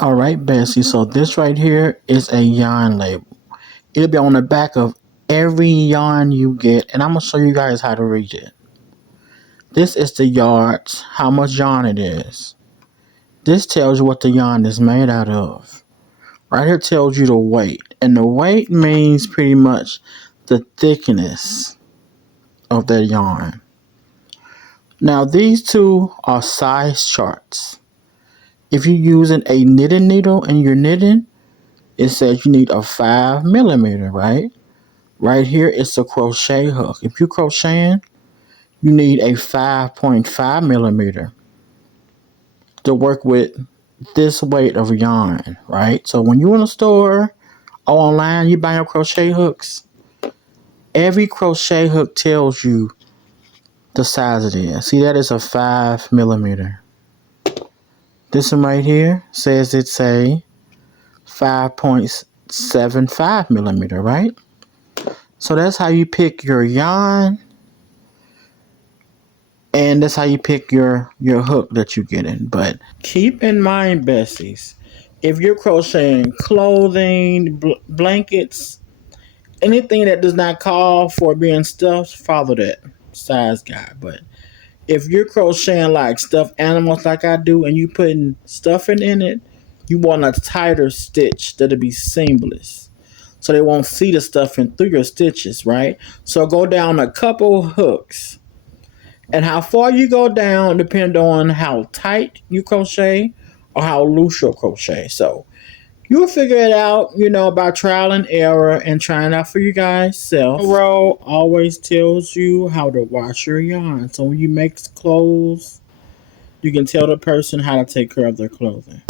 All right, Bessie. So this right here is a yarn label. It'll be on the back of every yarn you get, and I'm gonna show you guys how to read it. This is the yards, how much yarn it is. This tells you what the yarn is made out of. Right here tells you the weight, and the weight means pretty much the thickness of that yarn. Now these two are size charts. If you're using a knitting needle and you're knitting, it says you need a 5mm, right? Right here it's a crochet hook. If you're crocheting, you need a 5.5mm to work with this weight of yarn, right? So when you're in a store or online, you buy your crochet hooks, every crochet hook tells you the size it is. See, that is a 5mm. This one right here says it's a 5.75mm, right? So that's how you pick your yarn, and that's how you pick your hook that you get in. But keep in mind, Bessies, if you're crocheting clothing, blankets, anything that does not call for being stuffed, follow that size guide. But if you're crocheting like stuffed animals like I do, and you putting stuffing in it, you want a tighter stitch that'll be seamless, so they won't see the stuffing through your stitches, right? So go down a couple hooks, and how far you go down depends on how tight you crochet or how loose you crochet. So you'll figure it out, by trial and error and trying out for you guys self. Row always tells you how to wash your yarn. So when you make clothes, you can tell the person how to take care of their clothing.